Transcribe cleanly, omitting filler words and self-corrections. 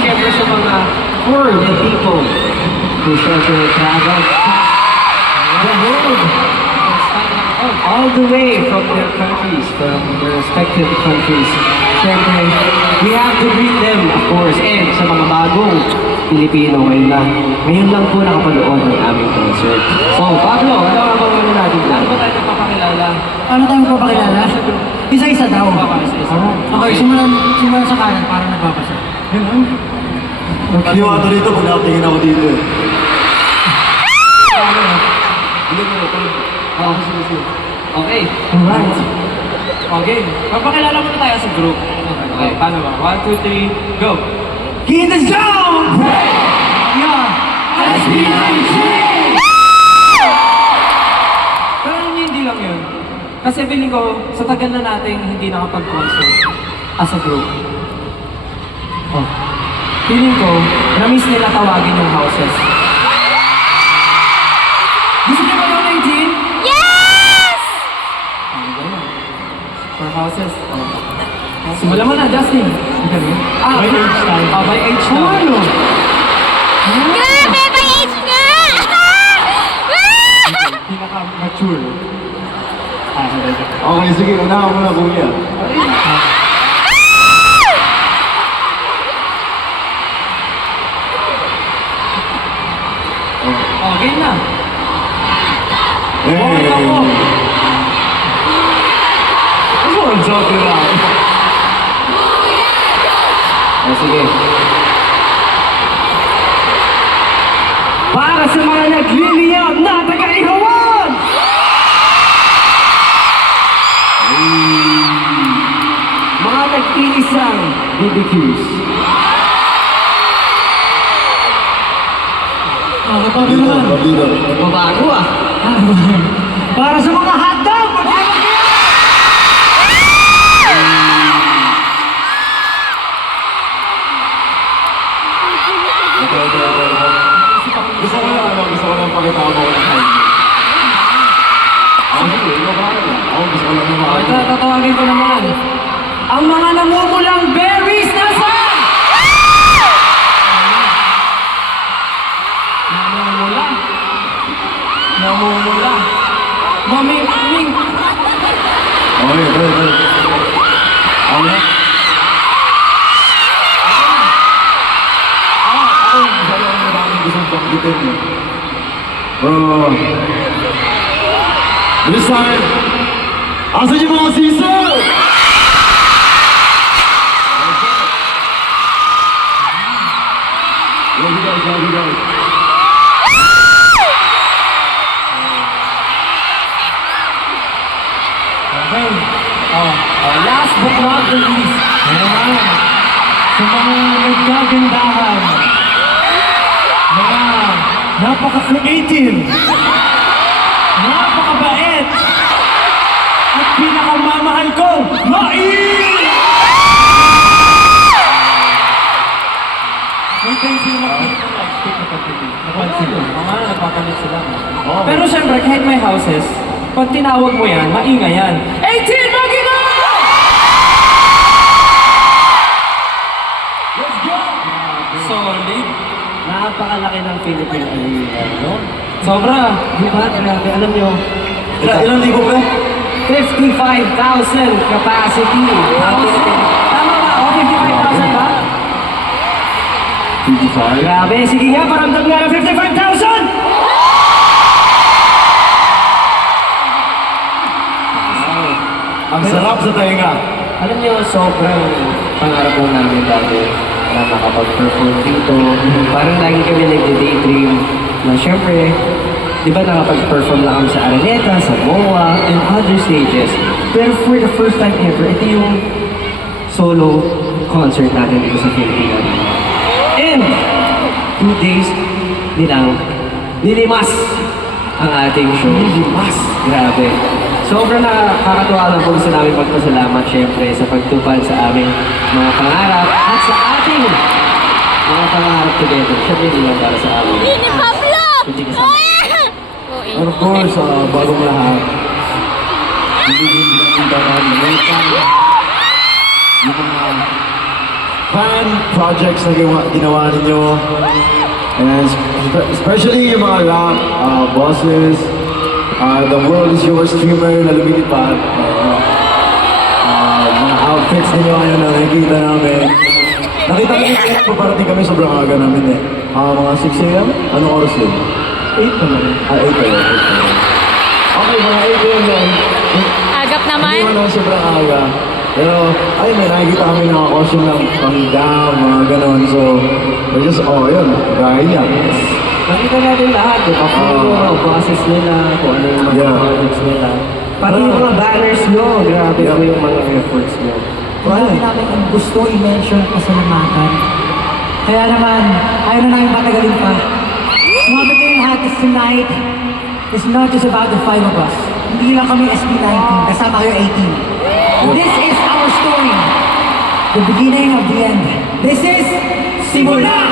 Siyempre sa mga poor people who siyempre travel the world, all the way from their countries, from their respective countries. Siyempre, we have to greet them, of course, and sa mga bagong Pilipino ngayon lang po nakapanood ng aming concert. So, Pablo, ano ang mga natin lang? Ano ba tayo nagpapakilala? Ano tayo magpapakilala? Isa-isa daw. Okay, simulan sa kanan para nagbabasa. Kaliwato dito pag nakatingin ako dito. Okay. Alright. Okay. Papakilala muna tayo sa group. Okay, paano ba? 1, 2, 3, go! In the zone! Yeah! SB19! Pero alam niyo, hindi lang yun. Kasi feeling ko, sa tagal na nating hindi nakapag-concert as a group. Oh. Feeling ko, na-miss nila tawagin yung houses. Gusto niyo ba yung 19? Yes! For houses? Oh. Simulan mo na, Justin. By age time. By age na. Ano? Grabe, may age nga! Pinaka-mature. Okay, sige, unahan mo na kuya. Okay na. Hey! Okay na po. Ano ang joke lang? Sige. Para sa mga nagliliyab na taga-ihawan! Mga nag-iisang BBQs. Nakatabi Dito, naman. dito. Mabago ah. Para sa mga hotdog! Magkakaroon kayo! Gusto ko lang pakita ko ng time. Sige, ikaw ba? Ako gusto ko lang naman. Ito, tatawagin ko naman. Ang mga namumulang berries nasaan? Namumula. Namumula. Maming-ming. Okay. Ako na. Ako, gusto ko lang maraming gustong banggitin eh. This time, asan yung mga season? Love you guys. Okay. Last but not the least. Ayan. Sa mga nagkagandahan. Mga napaka-creative. Napakabait. At pinakamamahal ko, Mail! May time sila mag-take ng live stick na pag-ibig. Napansin mo? Mga nagpapalit sila. Pero syempre, kahit may houses, pag tinawag mo yan, maingay yan. 18, Magino! Let's go! Solid. Napakalaki ng Philippine Arena, no? Sobra. Di ba? Grabe, alam nyo, Ilang libo ba? 55,000 capacity. Tama ba? O, 55,000 ba? 55? Grabe, sige nga, paramdam nga ng 55,000! Ang sarap sa tainga. Alam niyo, sobrang pangarap po namin dati na makapag-perform dito. Parang lagi kami nag-daydream na syempre, di ba nakapag-perform lang kami sa Araneta, sa MOA, and other stages. Pero for the first time ever, ito yung solo concert natin dito sa Pilipinas. And 2 days nilang nilimas ang ating show. Nilimas! Grabe. Sobrang nakakatuwa lang po gusto namin magpasalamat syempre sa pagtupad sa aming mga pangarap at sa ating mga pangarap together. Syempre hindi lang para sa amin. Yun ni Pablo! Kundi kasama. And of course, bagong lahat, hindi namin dapat yung mga fan projects na ginawa ninyo. And especially yung mga rap, bosses, The World is Your Streamer na lumilipad. Mga outfits ninyo ngayon na nakikita namin. Nakita namin kayo, paparating kami sobrang aga namin eh. Mga 6 a.m. Anong oras yun? 8 naman. 8 a.m. Okay, mga 8 a.m. yan. Agap naman. Hindi mo naman sobrang aga. Pero, ay, may nakikita kami mga costume ng pang-dam, mga ganon. So, we're just, yun, gaya niya. Nakita natin lahat, yung bosses nila, kung ano yung mga Yeah. products nila. Pati yung mga banners nyo, grabe Yeah. po yung mga efforts nyo. Marami namin ang gusto i-mention at pasalamatan. Kaya naman, ayaw na namin patagalin pa. Umabot kayong lahat is tonight. It's not just about the 5 of us. Hindi lang kami SB19, kasama kayo 18. This is our story. The beginning of the end. This is Simula!